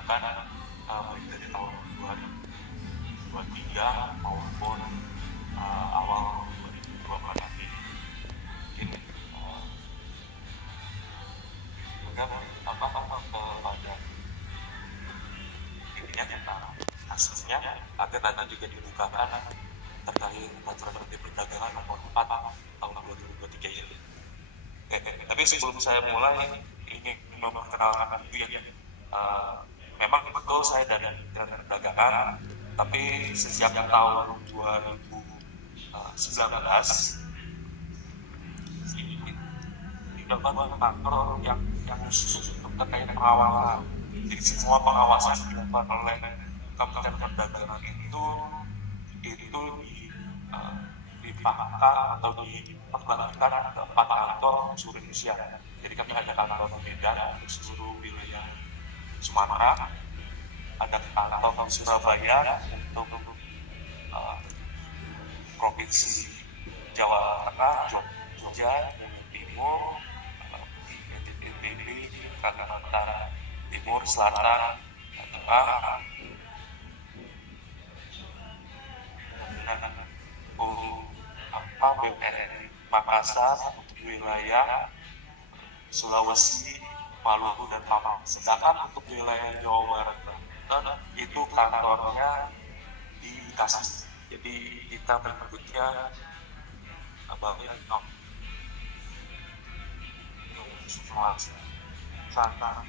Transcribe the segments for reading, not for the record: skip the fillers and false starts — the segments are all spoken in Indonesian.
kan mulai dari tahun 2023 maupun awal 2024 nanti. Mungkin kepada intinya tentang kasusnya agar nanti juga dibukakan terkait aturan menteri perdagangan nomor 4 tahun 2023 ini. Tapi sebelum saya mulai ingin memperkenalkan diri ya. Memang betul saya dari Kementerian Perdagangan, tapi sejak tahun 2019 dilakukan kantor yang khusus untuk terkait pengawasan. Jadi semua pengawasan dilakukan oleh Kementerian Perdagangan itu dipangkat atau diperbantukan ke 4 kantor seluruh Indonesia. Jadi kami ada kantor Medan untuk seluruh wilayah Sumatera, ada kantor Surabaya untuk provinsi Jawa Tengah, Jogja, Timur, NTB, Kalimantan Timur, Selatan, Tengah, BPN Makassar untuk wilayah Sulawesi, Maluku, dan Papua. Sedangkan untuk wilayah Jawa Barat itu kantornya di Bekasi. Jadi kita menyebutnya Bagian Selatan.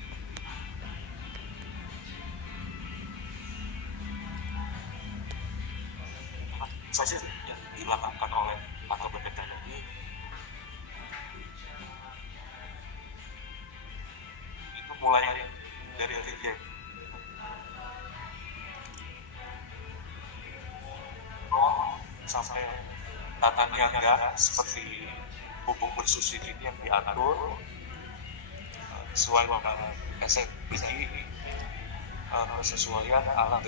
Saja yang dilakukan oleh kantor BPN ini itu mulai dari reject sampai tata niaga seperti pupuk bersubsidi yang diatur sesuai dengan SFPI, kesesuaian alat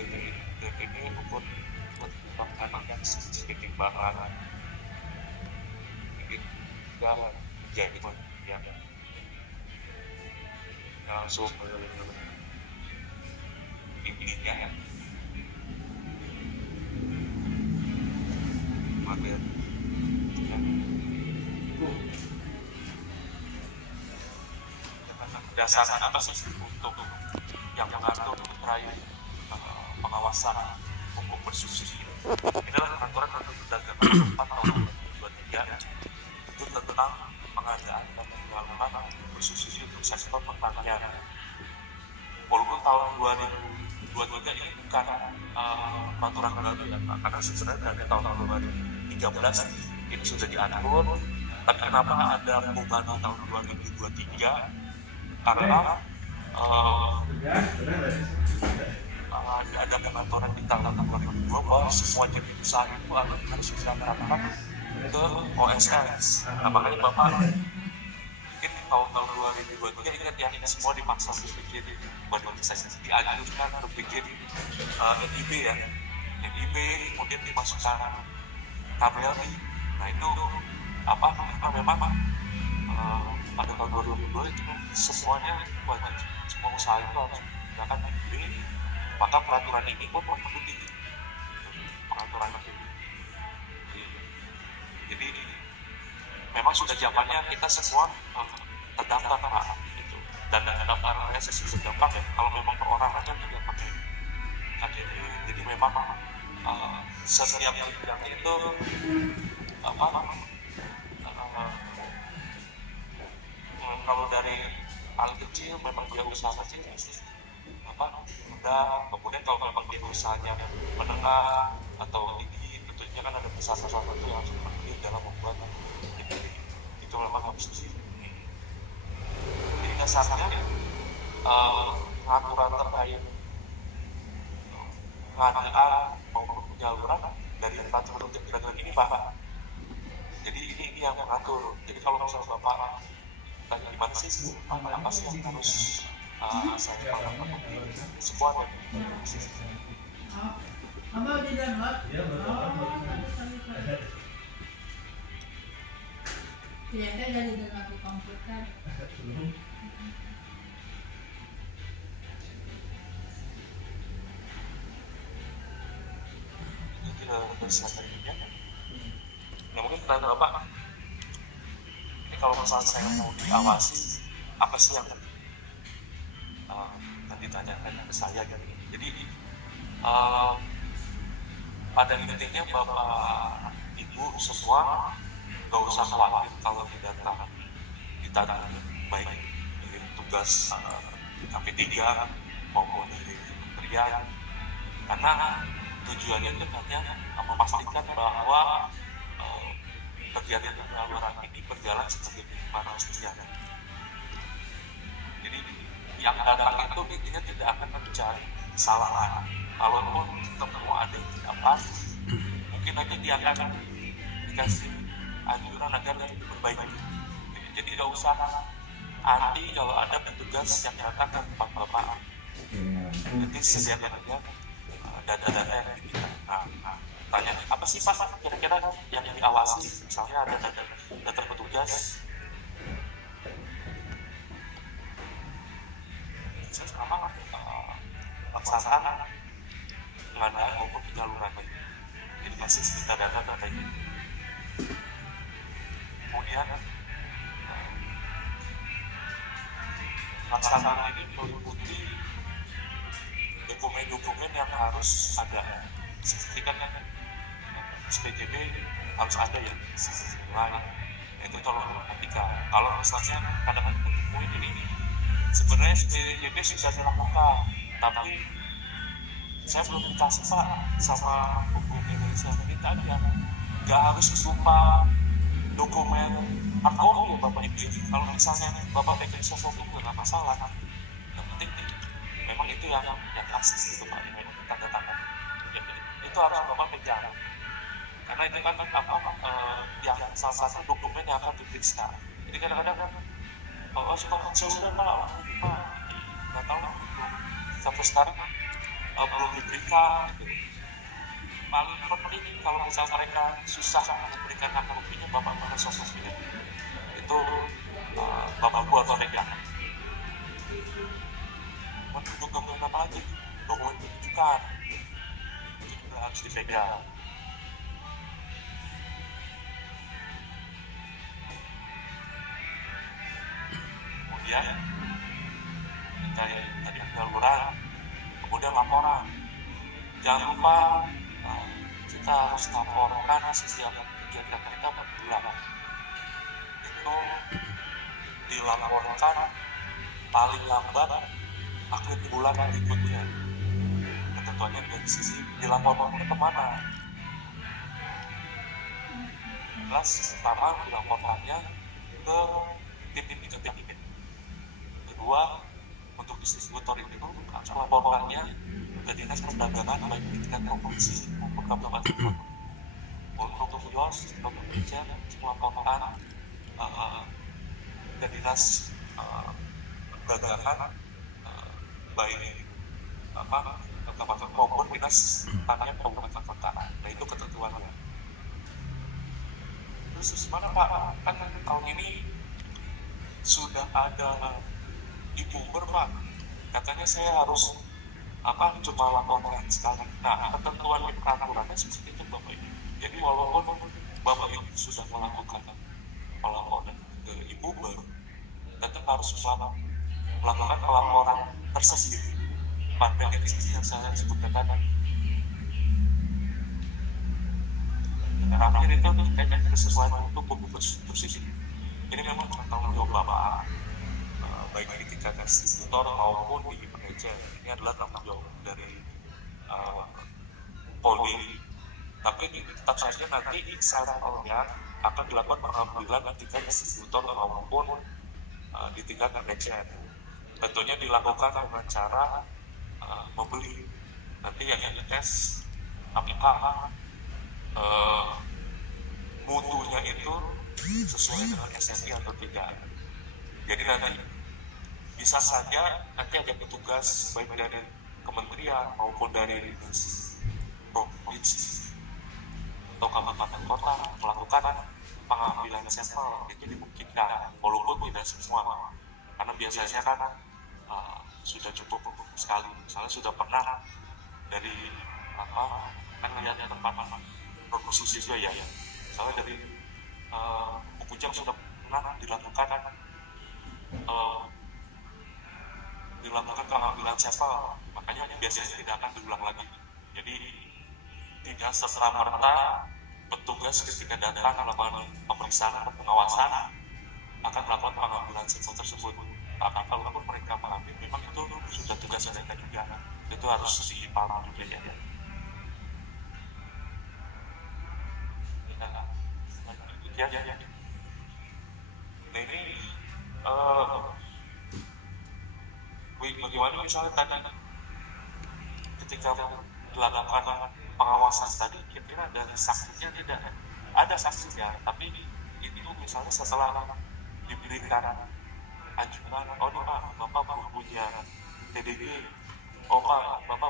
DPD maupun yang sedikit bahan dan jadi yang langsung intinya materi dasar apa sih untuk yang mengatur terkait pengawasan pupuk bersubsidi. Inilah peraturan menteri perdagangan 4 tahun 2023 itu tentang pengadaan dan pengelolaan bersubsidi untuk sektor pertanian. Walaupun tahun 2023 ini bukan peraturan baru ya, karena sebenarnya dari tahun 2013 ini sudah diatur. Tapi kenapa ada perubahan tahun 2023? Karena ada pengaturan di tahun 2002 bahwa semua jenis usaha itu harus bisa menerapkan ke OSS. Nah, makanya Bapak mungkin tahun 2023 ingat ya, ini semua dipaksa berpikir modernisasi, dianjurkan berpikir NIB ya, NIB kemudian dimasukkan KBLI. Nah itu memang pada tahun 2002 itu semuanya wajib, semua usaha itu harus menggunakan NIB. Maka peraturan ini pun mengikuti peraturan ini. Jadi memang sudah zamannya kita semua terdaftar Pak, gitu. Dan daftarnya sesuai gampang ya. Kalau memang perorangannya tidak pakai KTP. Jadi memang setiap bidang itu kalau dari hal kecil memang dia usaha kecil mudah. Kemudian kalau memang dia usahanya menengah atau tinggi, tentunya kan ada usaha-usaha itu yang harus dipenuhi dalam membuat itu memang harus di. Jadi dasarnya pengaturan terkait pengadaan maupun penyaluran dari peraturan untuk perdagangan ini Pak. Jadi ini yang mengatur. Jadi kalau misalnya Bapak tanya gimana sih apa sih yang harus saya paham semua dan ternyata dari dengar di komputer. ke kesehatan dunia. Nah mungkin pertanyaan Bapak, ini kalau misalnya saya mau diawasi, apa sih yang ditanyakan ke saya gitu. Jadi pada intinya Bapak Ibu semua gak usah khawatir kalau tidak ditangani baik dari tugas KP3 maupun dari kementerian, karena tujuannya itu hanya memastikan bahwa kegiatan penyaluran ini berjalan seperti manusia. Jadi yang datang itu intinya tidak akan mencari kesalahan. Kalaupun ketemu ada yang tidak pas, mungkin aja dia akan dikasih anjuran agar diperbaiki. Jadi nggak usah anti kalau ada petugas yang datang ke tempat Bapak. Nanti sediakan aja data-data yang diminta. Tanya apa sih Pak kira-kira yang diawasi, misalnya ada data petugas. Saya selama pelaksanaan pengadaan maupun penyaluran, jadi masih sekitar data-data ini. Kemudian pelaksanaan ini meliputi dokumen-dokumen yang harus ada, seperti kan SPJP harus ada ya, nilai itu tolong perhatikan. Kalau misalnya kadang-kadang poin ini sebenarnya SPJP sudah dilakukan, tapi saya belum dikasih Pak sama hukum Indonesia ini tadi ya, nggak harus berupa dokumen hardcopy ya Bapak Ibu. Kalau misalnya Bapak pegang soft copy nggak masalah, yang penting memang itu yang asli gitu Pak, memang tanda-tanda itu harus Bapak pegang, karena itu kan yang salah satu dokumen yang akan diperiksa. Jadi kadang-kadang sudah Pak nggak tahu sampai sekarang belum diberikan gitu. Paling penting kalau misalnya mereka susah memberikan hak kopinya, Bapak pada sosoknya itu Bapak buat pegang. Untuk dokumen apa lagi? Dokumen tunjukkan itu juga harus dipegang. Kemudian dari penyaluran, kemudian laporan. Jangan lupa kita harus laporkan setiap kegiatan kita per bulan. Itu dilaporkan paling lambat akhir bulan berikutnya. Ketentuannya dari sisi dilaporkan kemana. Jelas pertama dilaporkannya ke tim itu. Kedua, untuk distributor itu harus melaporkannya ke dinas perdagangan baik di tingkat provinsi maupun kabupaten. Untuk kios, kemudian melaporkan ke dinas perdagangan baik kabupaten maupun dinas pertanian kabupaten kota. Nah itu ketentuannya. Terus mana Pak? Kan tahun ini sudah ada e-boomer Pak. Katanya saya harus cuma laporan sekali. Nah ketentuan peraturannya seperti itu Bapak Ibu. Jadi walaupun Bapak Ibu sudah melakukan pelaporan ke e-boomer, tetap harus melakukan pelaporan tersendiri pada yang saya sebutkan tadi. Terakhir itu kayaknya kesesuaian untuk posisi. Ini memang tanggung jawab Bapak, baik di tingkat distributor maupun di manajer. Ini adalah tanggung jawab dari Polri. Tapi tetap saja nanti sarannya akan dilakukan pengambilan di tingkat distributor maupun di tingkat manajer. Tentunya dilakukan dengan cara membeli. Nanti yang dites apakah mutunya itu sesuai dengan SNI atau tidak. Jadi nanti bisa saja nanti ada petugas baik dari kementerian maupun dari dinas provinsi atau kabupaten kota melakukan pengambilan sampel. Itu dimungkinkan walaupun tidak semua, karena biasanya kan sudah cukup sekali. Misalnya sudah pernah dari akan lihat tempat produksi juga ya. Soalnya dari Bujang sudah pernah dilakukan pengambilan sampel, makanya biasanya tidak akan diulang lagi. Jadi tidak serta-merta petugas ketika datang melakukan pemeriksaan atau pengawasan akan melakukan pengambilan sampel tersebut. Akan kalaupun mereka mengambil, memang itu sudah tugas mereka juga. Itu harus dipahami juga ya. Ya. Nah ini bagaimana misalnya tadi ketika dilakukan pengawasan tadi kira-kira ada saksinya tidak? Ada saksinya, tapi itu misalnya setelah diberikan anjuran, oh ini Pak, Bapak belum punya TDG, oh Pak, Bapak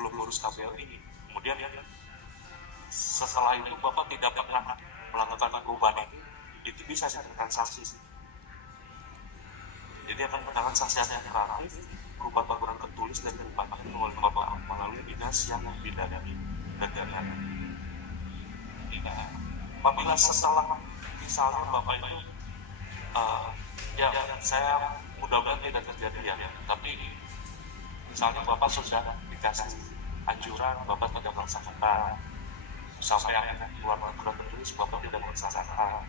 belum urus KPLI, kemudian setelah itu Bapak tidak pernah melakukan perubahan itu bisa diberikan sanksi. Jadi akan mendapat sanksi administratif berupa teguran tertulis dan bupati melalui dinas yang membidani negara. Apabila setelah misalnya Bapak itu saya mudah-mudahan tidak terjadi ya, tapi misalnya Bapak sudah dikasih anjuran, Bapak tidak melaksanakan, sampai akhirnya keluar teguran tertulis, Bapak tidak melaksanakan,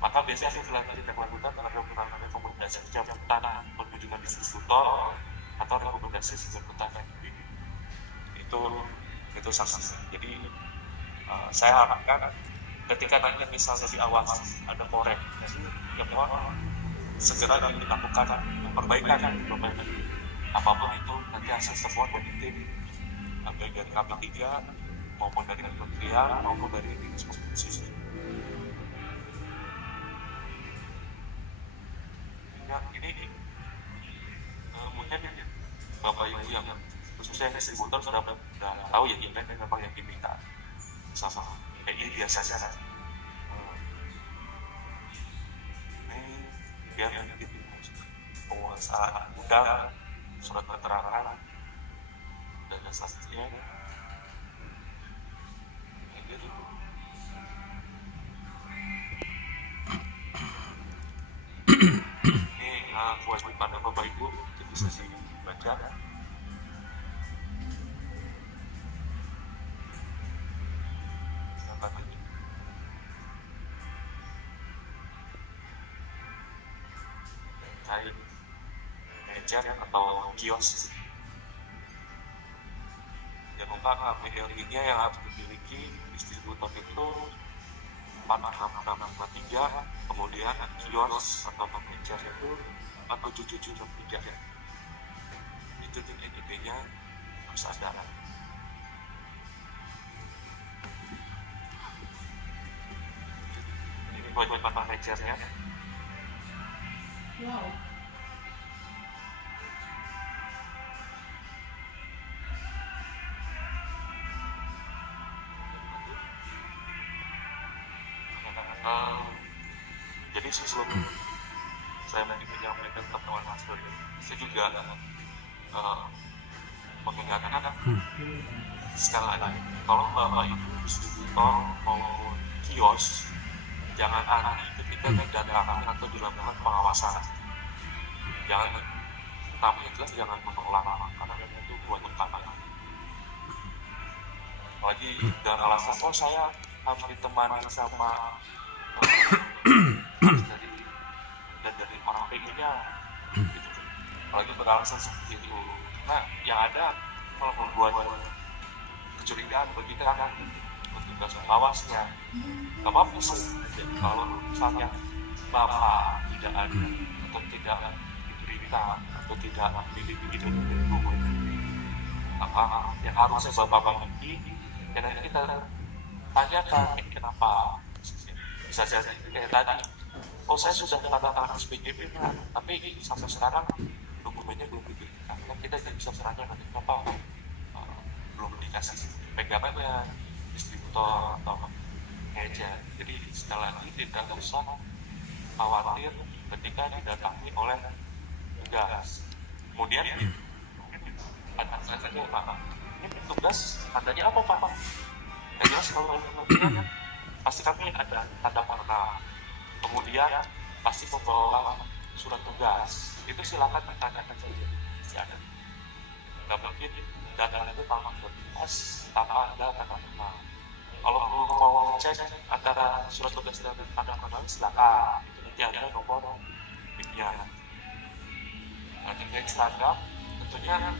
maka biasanya tidak lanjutan terhadap rekomendasi jabatan perkunjungan distributor atau rekomendasi jabatan itu sanksi. Jadi saya harapkan ketika nanti misalnya di awal ada korek, ya mohon segera dilakukan perbaikan apapun itu nanti hasil temuan dari tim baik dari KP3 maupun dari kementerian maupun dari dinas posisi. Ini mungkin Bapak Ibu yang khususnya distributor sudah tahu ya, ini memang yang diminta sama ini biasanya ini biar nanti penguasaan undang surat keterangan dan saksinya gitu. Kewajiban Bapak Ibu bisa saya baca. Kain meja atau kios. Jangan lupa KPLI-nya yang harus dimiliki distributor itu 4663, kemudian kios atau meja itu 4773. Itu IP-nya harus ada. Ini buat manajernya. Wow. Jadi sebelum saya nanti menyampaikan pertemuan hasil, saya juga mengingatkan sekali lagi, tolong Bapak Ibu distributor maupun kios jangan aneh ketika diadakan atau dilakukan pengawasan. Tapi jelas jangan menolak karena memang itu buat utama. Apalagi dengan alasan saya harus ditemani sama dari orang PI-nya gitu. Apalagi beralasan seperti itu, nah yang ada kalau membuat kecurigaan bagi kita kan petugas pengawasnya. Gak apa-apa sih kalau misalnya Bapak tidak ada atau tidak diberita atau tidak dididik apa yang harusnya Bapak mengerti, karena kita tanyakan kenapa bisa jadi kayak tadi, oh saya sudah tanda-tangan SPJP tapi sampai sekarang dokumennya belum diberikan. Kita tidak bisa bertanya nanti kenapa belum dikasih pegangannya distributor atau meja. Jadi sekali lagi tidak usah khawatir ketika didatangi oleh petugas. Kemudian ada saja Pak, tugas tandanya apa Pak? Yang jelas kalau latihan pasti kami ada tanda warna, kemudian pasti membawa surat tugas. Itu silakan ditanyakan saja, pasti ada. Nggak mungkin data itu tanpa tugas tanpa ada tanda warna. Kalau mau cek antara surat tugas dan tanda warna silakan, itu nanti ada nomor PIN-nya. Nah, terkait seragam, tentunya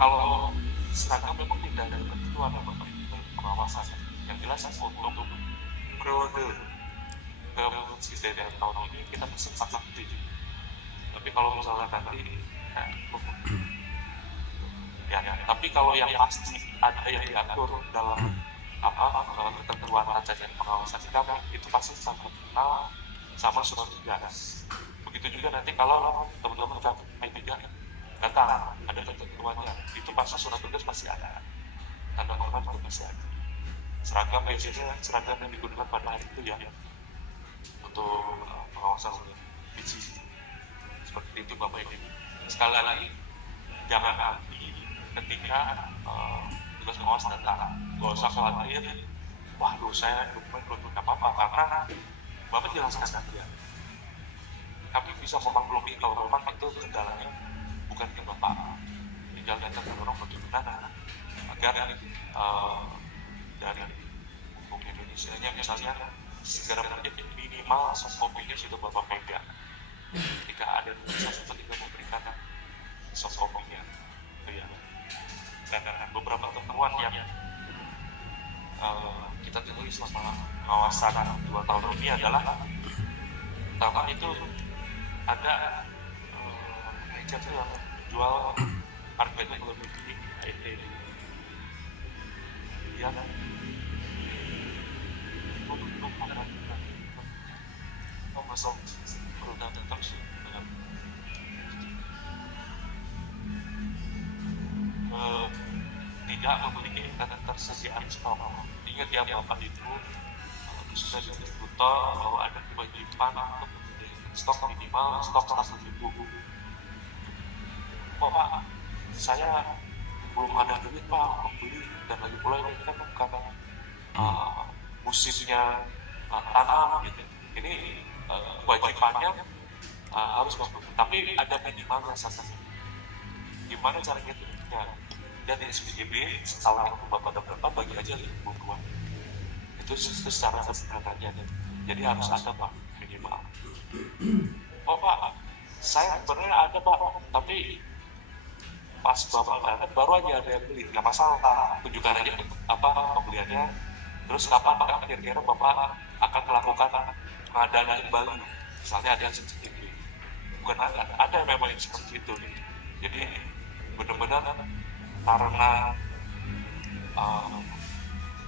kalau seragam memang tidak ada ketentuan atau pengawasan. Yang jelas untuk periode ke dari tahun ini kita pesen 1 titik. Tapi kalau misalnya nanti tapi kalau yang pasti ada yang diatur dalam ketentuan raca dan pengawasan kita itu pasti sama kenal sama surat tugas. Begitu juga nanti kalau teman-teman juga datang ada ketentuannya, itu pasti surat tugas pasti ada, tanda hormat juga pasti ada. Seragam biasanya seragam yang digunakan pada hari itu ya untuk pengawasan biji seperti itu Bapak Ibu. Sekali lagi jangan nanti ketika tugas pengawas datang gak usah khawatir, waduh saya dokumen belum apa-apa, karena Bapak jelaskan saja. Kami bisa memaklumi kalau memang itu kendalanya bukan ke Bapak, tinggal datang ke orang bagaimana agar dari hukum Indonesia nya misalnya segera mungkin minimal soft copy-nya sudah Bapak pegang. Ketika ada tulisan seperti itu memberikan soft copy-nya. Ya. Dan beberapa temuan yang kita temui selama pengawasan 2 tahun ini adalah pertama itu ada manajer yang jual harganya lebih tinggi IT. Ya kan? Untuk masuk produk terus tidak memiliki ketersediaan stok. Ingat ya Bapak Ibu, khususnya di distributor bahwa ada kewajiban untuk stok minimal stok 100.000. Oh Pak, saya belum ada duit Pak membeli, dan lagi pula ini kan bukan musimnya tanam gitu. Ini kewajibannya harus masuk, tapi ada minimalnya sasaran. Gimana caranya itu? Ya, dan di SPJB setahun itu Bapak dapat bagi aja 52. Itu secara sederhananya. Jadi harus ada Pak minimal. Oh Pak, saya sebenarnya ada Pak, tapi pas Bapak berangkat baru aja ada yang beli, nggak masalah. Tunjukkan aja pembeliannya. Terus kapan Pak kira-kira Bapak akan melakukan pengadaan kembali? Misalnya ada yang CCTV. Bukan ada memang yang seperti itu. Jadi benar-benar karena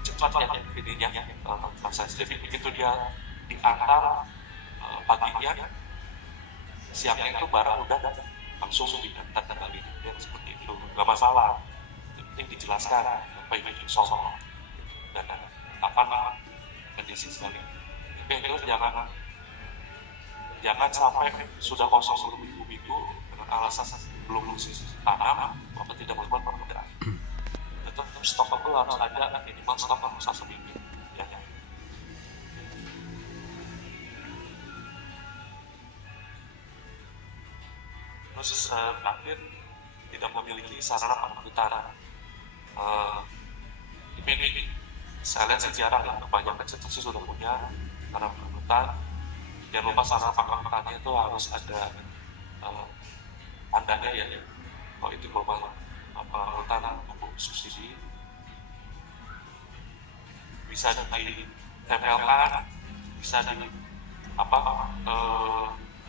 cepat ya ininya jadi begitu dia diantar paginya, siangnya itu barang udah langsung diantar kembali. Ya, seperti itu nggak masalah, penting dijelaskan apa itu sosok dan apa kondisi sekali. Tapi itu jangan sampai sudah kosong seluruh minggu dengan alasan belum lusis tanam, Bapak tidak melakukan permudahan. Tetap stok itu harus ada minimal stok harus 1 minggu. Ya. Terus terakhir tidak memiliki sarana pengangkutan. Ini saya lihat sejarah ya, kebanyakan institusi sudah punya sarana pengangkutan. Jangan lupa sarana pengangkutannya itu harus ada tandanya ya, kalau itu global tanah untuk subsidi bisa ditempelkan, bisa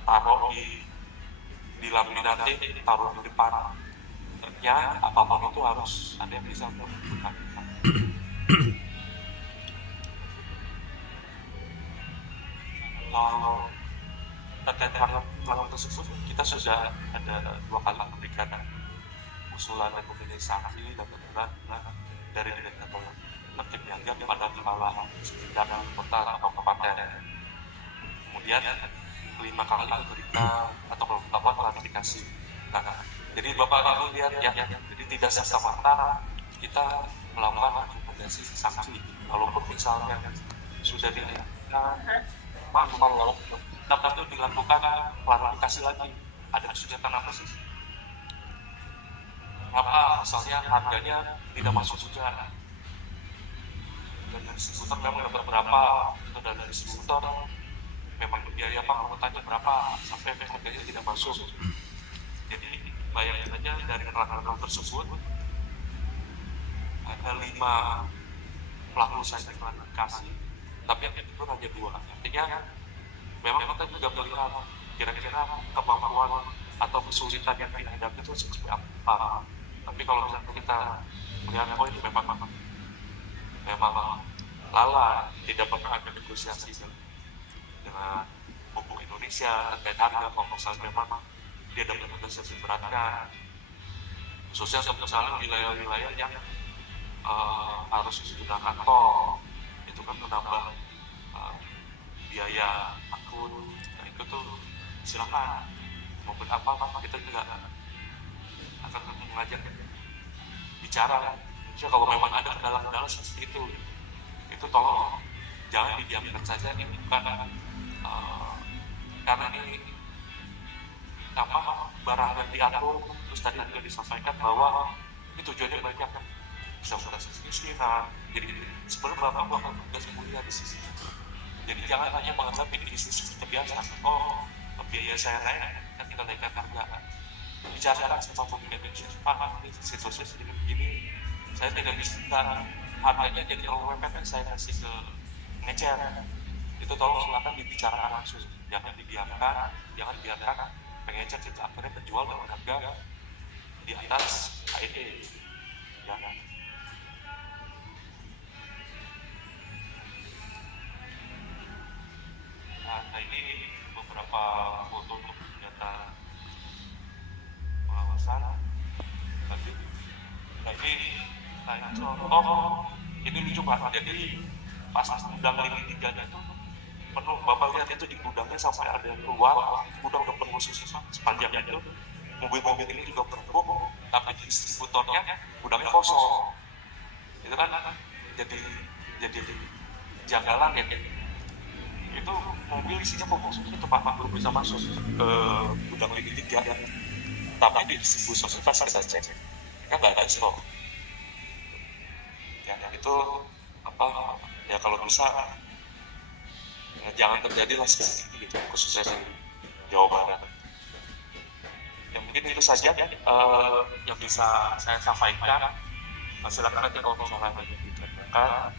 taruh di laminate, taruh di depannya, apapun itu harus ada yang bisa melakukan. Kalau terkait pelanggan tersebut, kita sudah ada 2 kali memberikan usulan rekomendasi dan kemudian dari direktur tertib niaga pada kepala dan kota atau kabupaten. Kemudian 5 kali memberikan atau melakukan klarifikasi. Nah, jadi Bapak Ibu lihat ya, jadi tidak serta-merta kita melakukan rekomendasi sanksi. Walaupun misalnya sudah dinaikkan manual, tetap itu dilakukan klarifikasi lagi. Ada kesulitan apa sih? Apa misalnya harganya tidak masuk juga? Dan distributor memang dapat berapa? Itu dari distributor memang biaya pengangkutannya berapa sampai harganya tidak masuk. Jadi bayangin aja dari keterangan tersebut ada 5 pelaku usaha klarifikasi, tapi yang itu hanya 2. Artinya memang kita juga melihat kira-kira kemampuan atau kesulitan yang dihadapi itu seperti apa. Tapi kalau misalnya kita melihat oh ini memang lala, tidak pernah ada negosiasi dengan pupuk Indonesia terkait harga. Kalau misalnya memang dia dapat negosiasi beratnya, khususnya misalnya wilayah-wilayah yang harus menggunakan tol, itu kan menambah biaya akun. Nah itu tuh silakan mobil apa kita juga akan mengajak bicara. Jadi kalau memang ada kendala-kendala seperti itu tolong jangan didiamkan saja. Ini bukan karena ini barang yang diatur, terus tadi juga disampaikan bahwa ini tujuannya banyak kan, bisa mengatasi kemiskinan. Jadi sebelum Bapak melakukan tugas mulia di sisi, jadi jangan hanya menganggap ini bisnis seperti biasa. Oh, biaya saya naik, kan kita naikkan harga. Bicarakan sama pemilik Indonesia, Pak, ini situasinya sedikit begini, saya tidak bisa harganya jadi LWPP saya kasih ke ngecer. Itu tolong silakan dibicarakan langsung, jangan dibiarkan pengecer itu akhirnya menjual dengan harga di atas HED. Jangan. Nah ini beberapa foto untuk data pengawasan. Lanjut. Nah ini contoh ini lucu banget. Jadi pas gudang lini 3 itu penuh, Bapak lihat itu di gudangnya sampai ada yang keluar, gudang udah penuh sepanjangnya itu. Mobil-mobil ini juga penuh, tapi distributornya gudangnya kosong. Itu kan jadi janggalan ya. Itu mobil isinya fokus itu Pak belum bisa masuk ke gudang lini 3 ya. Tapi di distribusi pas kita cek kan nggak ada stok. Ya itu apa ya, kalau bisa jangan terjadi lah seperti gitu, khususnya di Jawa Barat. Ya mungkin itu saja yang bisa saya sampaikan. Silakan aja kalau misalnya ditanyakan.